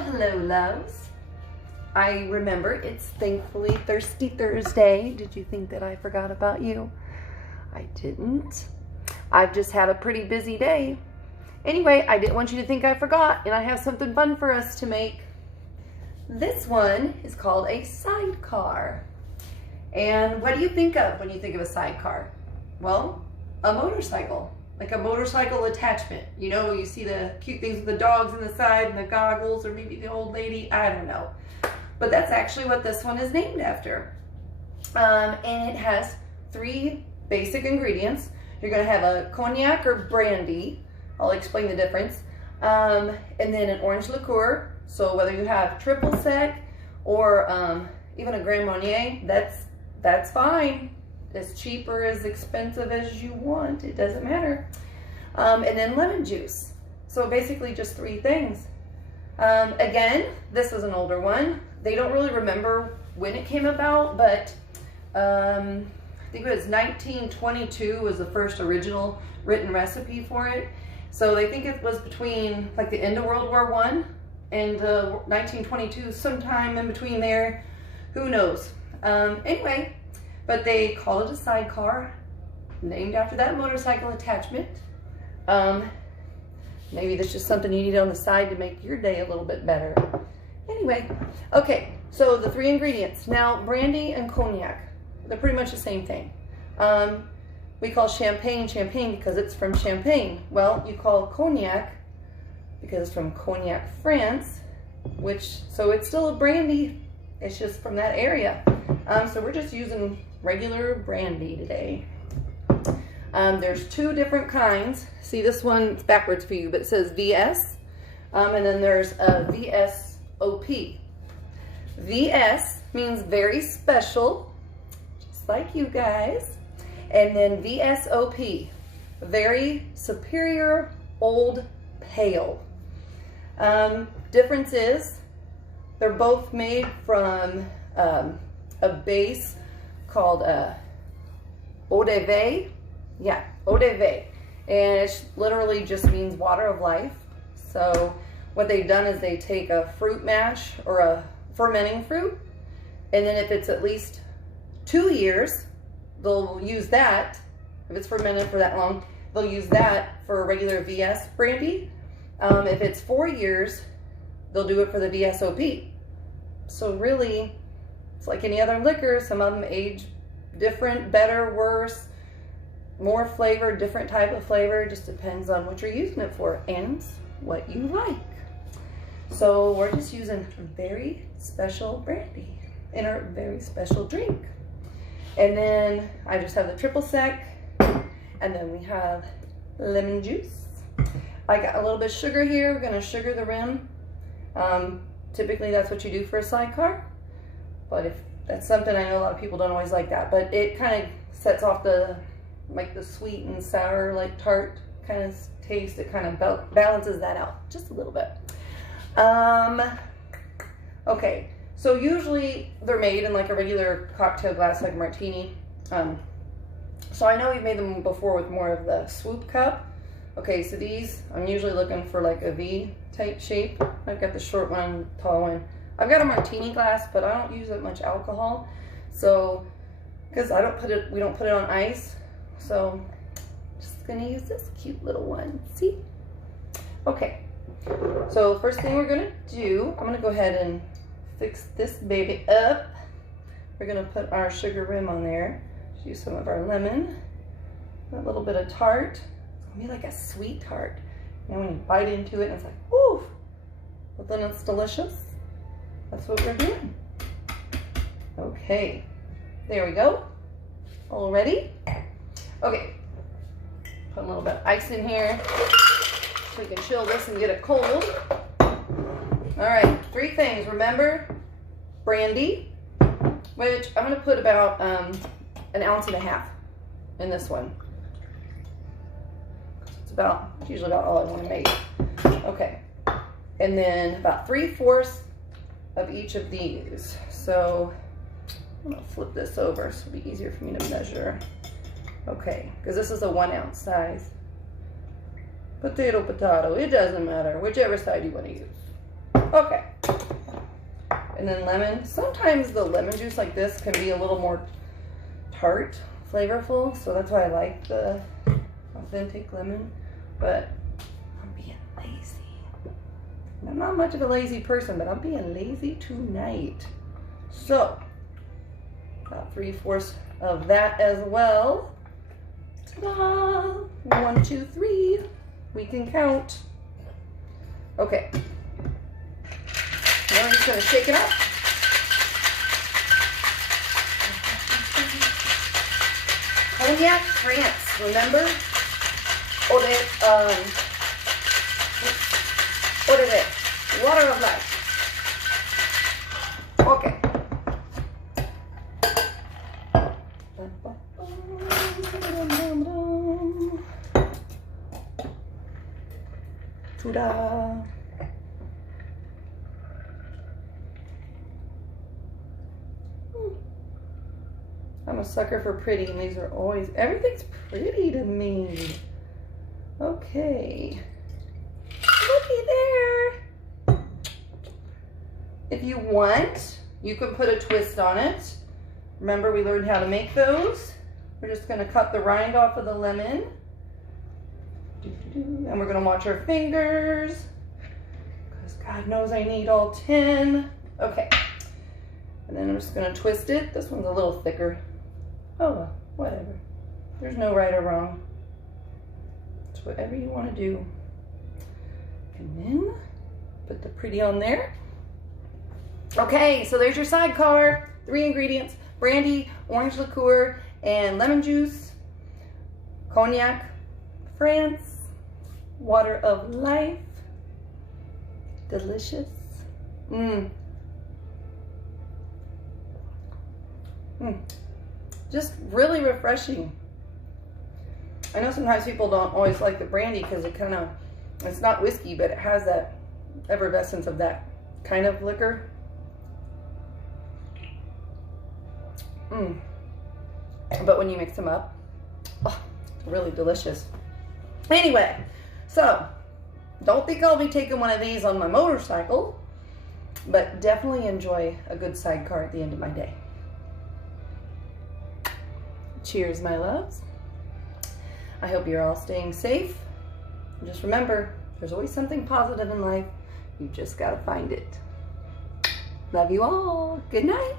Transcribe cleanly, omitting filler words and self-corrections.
Well, hello, loves. I remember it's thankfully Thirsty Thursday. Did you think that I forgot about you? I didn't. I've just had a pretty busy day. Anyway, I didn't want you to think I forgot, and I have something fun for us to make. This one is called a sidecar. And what do you think of when you think of a sidecar? Well, a motorcycle. Like a motorcycle attachment. You know, you see the cute things with the dogs on the side and the goggles, or maybe the old lady, I don't know. But that's actually what this one is named after. And it has 3 basic ingredients. You're gonna have a cognac or brandy. I'll explain the difference. And then an orange liqueur. So whether you have triple sec or even a Grand Marnier, that's fine. As cheap or as expensive as you want, it doesn't matter. And then lemon juice. So basically just 3 things. Again, this was an older one. They don't really remember when it came about, but I think it was 1922 was the first original written recipe for it. So they think it was between like the end of World War I and 1922, sometime in between there. Who knows? Anyway. But they call it a sidecar, named after that motorcycle attachment. Maybe that's just something you need on the side to make your day a little bit better. Anyway, okay, so the 3 ingredients. Now, brandy and cognac, they're pretty much the same thing. We call champagne champagne because it's from Champagne. Well, you call cognac because it's from Cognac, France, so it's still a brandy. It's just from that area. So we're just using regular brandy today. There's 2 different kinds. See, this one's backwards for you, but it says VS. And then there's a VSOP. VS means very special, just like you guys. And then VSOP, very superior, old, pale. Difference is they're both made from a base called eau de vie. Yeah, eau de vie. And it literally just means water of life. So what they've done is they take a fruit mash or a fermenting fruit, and then if it's at least 2 years, they'll use that. If it's fermented for that long, they'll use that for a regular VS brandy. If it's 4 years, they'll do it for the VSOP. So really, it's like any other liquor. Some of them age different, better, worse, more flavor, different type of flavor. It just depends on what you're using it for and what you like. So we're just using very special brandy in our very special drink. And then I just have the triple sec, and then we have lemon juice. I got a little bit of sugar here. We're gonna sugar the rim. Typically that's what you do for a sidecar. But if that's something, I know a lot of people don't always like that, but it kind of sets off the sweet and sour, like tart kind of taste. It kind of balances that out just a little bit. Okay, so usually they're made in like a regular cocktail glass, like martini. So I know we've made them before with more of the swoop cup. Okay, so these, I'm usually looking for like a V type shape. I've got the short one, tall one. I've got a martini glass, but I don't use that much alcohol. So, because we don't put it on ice. So, just gonna use this cute little one. See? Okay. So first thing we're gonna do, I'm gonna go ahead and fix this baby up. We're gonna put our sugar rim on there. Just use some of our lemon, a little bit of tart. It's gonna be like a sweet tart. And when you bite into it, it's like, ooh, but then it's delicious. That's what we're doing. Okay, there we go. All ready? Okay, put a little bit of ice in here so we can chill this and get it cold. All right, 3 things. Remember, brandy, which I'm gonna put about 1.5 ounces in this one. It's usually about all I want to make. Okay, and then about 3/4 of each of these. So I'm gonna flip this over so it'll be easier for me to measure. Okay, because this is a 1 ounce size. Potato, it doesn't matter, whichever side you want to use. Okay. And then lemon. Sometimes the lemon juice like this can be a little more tart, flavorful. So that's why I like the authentic lemon. But I'm being lazy. I'm not much of a lazy person, but I'm being lazy tonight. So, about 3/4 of that as well. Ta-da! 1, 2, 3. We can count. Okay. Now we're just going to shake it up. Cognac France, remember? What is it? Water of life. Okay. Ta-da! I'm a sucker for pretty, and these are always, everything's pretty to me. Okay. Looky there. If you want, you can put a twist on it. Remember, we learned how to make those. We're just going to cut the rind off of the lemon. And we're going to watch our fingers, because God knows I need all 10. Okay. And then I'm just going to twist it. This one's a little thicker. Oh, well, whatever. There's no right or wrong. It's whatever you want to do. And then put the pretty on there. Okay, so there's your sidecar. 3 ingredients: brandy, orange liqueur, and lemon juice. Cognac France. Water of life. Delicious. Just really refreshing. I know sometimes people don't always like the brandy because it kind of, it's not whiskey, but it has that effervescence of that kind of liquor. But when you mix them up, oh, it's really delicious. Anyway, so don't think I'll be taking one of these on my motorcycle, but definitely enjoy a good sidecar at the end of my day. Cheers, my loves. I hope you're all staying safe. And just remember, there's always something positive in life. You just gotta find it. Love you all. Good night.